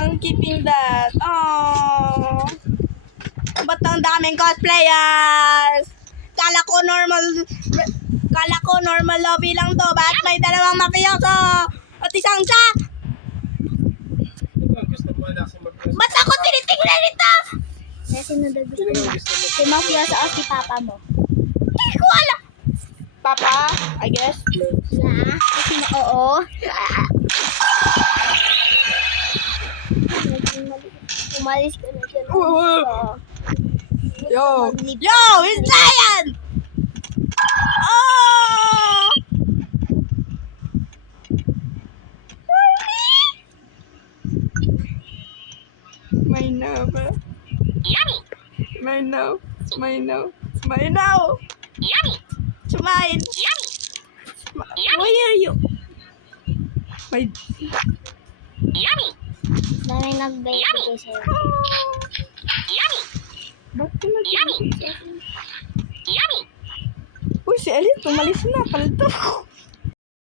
I'm keeping that. Oh. Ba't ang daming cosplayers? Kala ko normal lobby lang to. Ba't may dalawang mafioso? At isang siya? Ba't ako tinitingnan nito? Kasi gusto mo. Si mafioso o si papa mo? Hindi ko alam. Papa, I guess. Yeah. Kasi oo. Umalis ka na dyan. Yo, it's giant! Oh! May no, bro. May no. Smile. Why are you? My. Dami nagbibigay sa'yo. Ba't ka Uy, si Alin, tumalis na. Palto.